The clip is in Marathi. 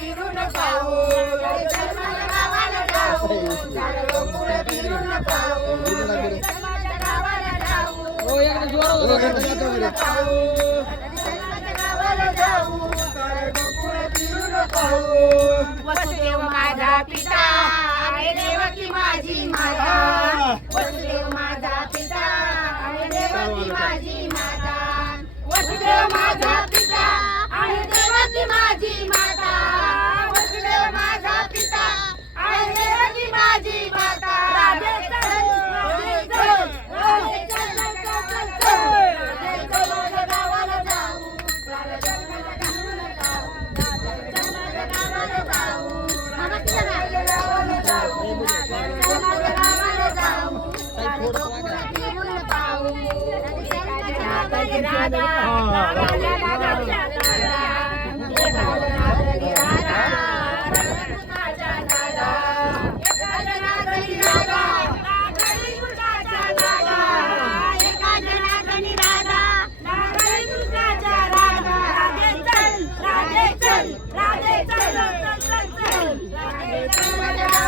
फिरून पाहू चल माझ्या गावाला जाऊ सारं गोकुळ फिरून पाहू चल माझ्या गावाला जाऊ फिरून पाहू चल माझ्या गावाला जाऊ सारं गोकुळ फिरून पाहू वसुदेव माझा पिता आणि देवकी माझी माता वसुदेव माझा पिता आणि देवकी माझी माता वसुदेव माझा पिता आणि देवकी माझी माता वसुदेव माझा पिता आणि देवकी माझी माता राधे चल राधे चल राधे चल चल चल राधे चल माझ्या गावाला जाऊ राधे चल माझ्या गावाला जाऊ चल माझ्या गावाला जाऊ मामा किती माझ्या गावाला जाऊ चल माझ्या गावाला जाऊ राधे गोकुळ फिरून पाहू राधा राधे चल राधे चल